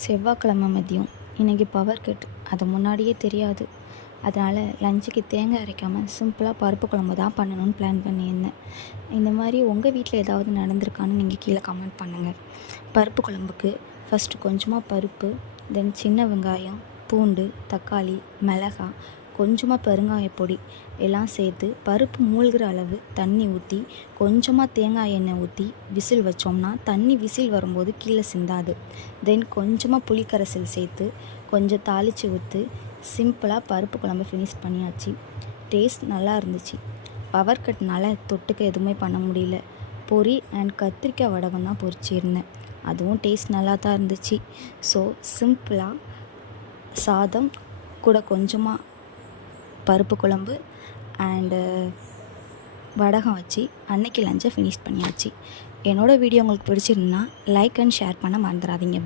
செவ்வாய்க்கிழமை மதியம் இன்றைக்கி பவர் கட். அது முன்னாடியே தெரியாது. அதனால் லஞ்சுக்கு தேங்காய் அரைக்காமல் சிம்பிளாக பருப்பு குழம்பு தான் பண்ணணும்னு பிளான் பண்ணியிருந்தேன். இந்த மாதிரி உங்கள் வீட்டில் ஏதாவது நடந்திருக்கான்னு நீங்கள் கீழே கமெண்ட் பண்ணுங்கள். பருப்பு குழம்புக்கு ஃபஸ்ட்டு கொஞ்சமாக பருப்பு, தென் சின்ன வெங்காயம், பூண்டு, தக்காளி, மிளகாய், கொஞ்சமாக பெருங்காயப்பொடி எல்லாம் சேர்த்து பருப்பு மூழ்கிற அளவு தண்ணி ஊற்றி கொஞ்சமாக தேங்காய் எண்ணெய் ஊற்றி விசில் வச்சோம்னா தண்ணி விசில் வரும்போது கீழே சிந்தாது. தென் கொஞ்சமாக புளிக்கரைசல் சேர்த்து கொஞ்சம் தாளித்து ஊற்றி சிம்பிளாக பருப்பு குழம்பு ஃபினிஷ் பண்ணியாச்சு. டேஸ்ட் நல்லா இருந்துச்சு. பவர் கட்னால தொட்டுக்க எதுவுமே பண்ண முடியல. பொரி அண்ட் கத்திரிக்காய் வடகம் தான் பொரிச்சிருந்தேன். அதுவும் டேஸ்ட் நல்லா தான் இருந்துச்சு. ஸோ சிம்பிளாக சாதம் கூட கொஞ்சமாக பருப்பு குழம்பு அண்டு வடகம் வச்சு அன்னைக்கு லஞ்சை ஃபினிஷ் பண்ணியாச்சு. என்னோடய வீடியோ உங்களுக்கு பிடிச்சிருந்தா லைக் அண்ட் ஷேர் பண்ண மறந்துடாதீங்க.